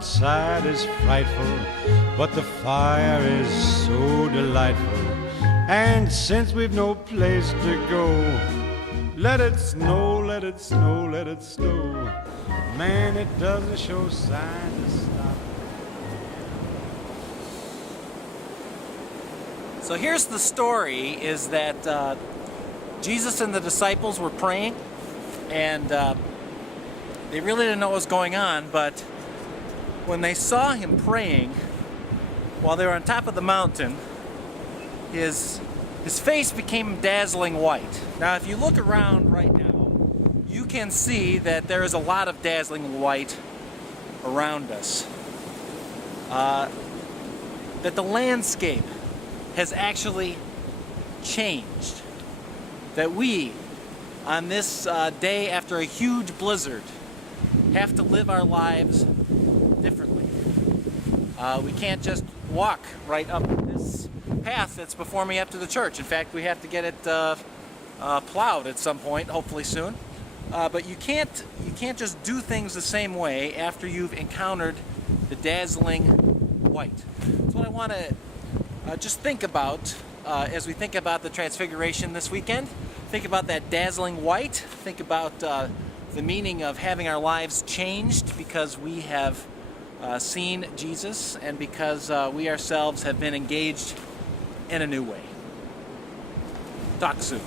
outside is frightful, but the fire is so delightful. And since we've no place to go, let it snow, let it snow, let it snow. Man, it doesn't show signs of stopping. So here's the story, is that Jesus and the disciples were praying, and they really didn't know what was going on, but when they saw him praying while they were on top of the mountain, his face became dazzling white. Now, if you look around right now, you can see that there is a lot of dazzling white around us. That the landscape has actually changed. That we, on this day after a huge blizzard, have to live our lives differently. We can't just walk right up this path that's before me up to the church. In fact, we have to get it plowed at some point, hopefully soon. But you can't just do things the same way after you've encountered the dazzling white. That's what I want to just think about as we think about the Transfiguration this weekend. Think about that dazzling white. Think about the meaning of having our lives changed because we have seen Jesus and because we ourselves have been engaged in a new way. Talk soon.